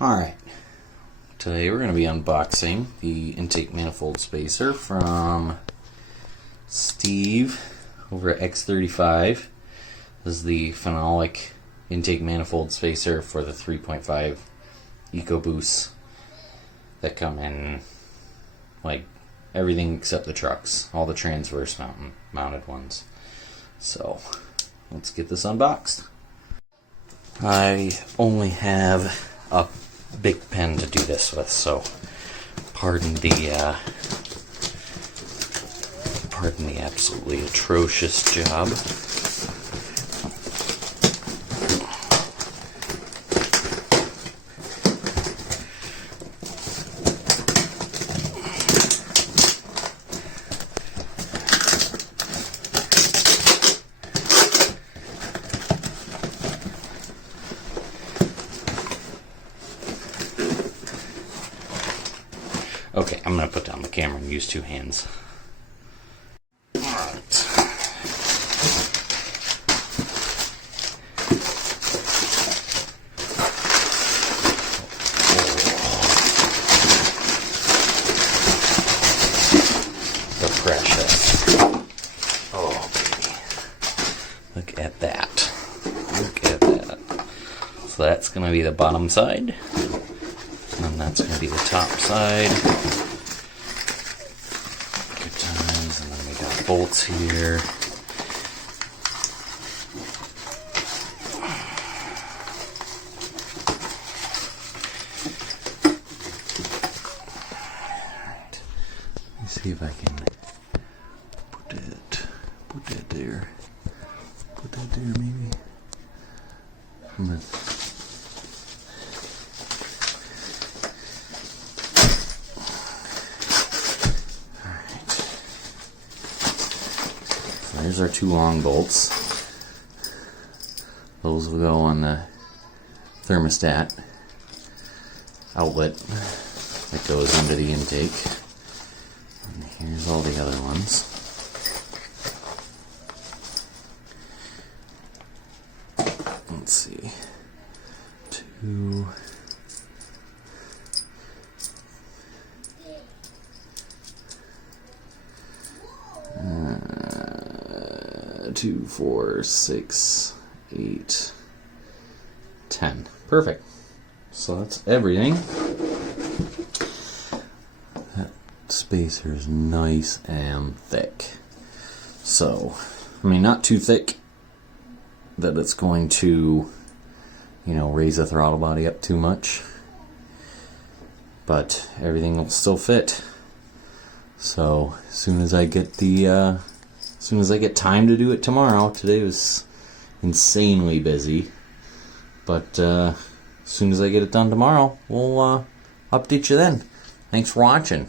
Alright, today we're going to be unboxing the intake manifold spacer from Steve over at X35. This is the Phenolic intake manifold spacer for the 3.5 Ecoboost that come in like everything except the trucks, all the transverse mounted ones. So let's get this unboxed. I only have a big pen to do this with, so pardon the absolutely atrocious job. Okay, I'm going to put down the camera and use two hands. Alright. The precious. Oh, baby. Look at that. Look at that. So that's going to be the bottom side. And that's going to be the top side. Good times. And then we got bolts here. Alright. Let me see if I can put that there. Put that there maybe. There's our two long bolts. Those will go on the thermostat outlet that goes into the intake. And here's all the other ones. Let's see. Two. Two, 4, 6, 8, 10. Perfect. So that's everything. That spacer is nice and thick. So, I mean, not too thick that it's going to, raise the throttle body up too much. But everything will still fit. So, as soon as I get time to do it tomorrow. Today was insanely busy, but as soon as I get it done tomorrow, we'll update you then. Thanks for watching.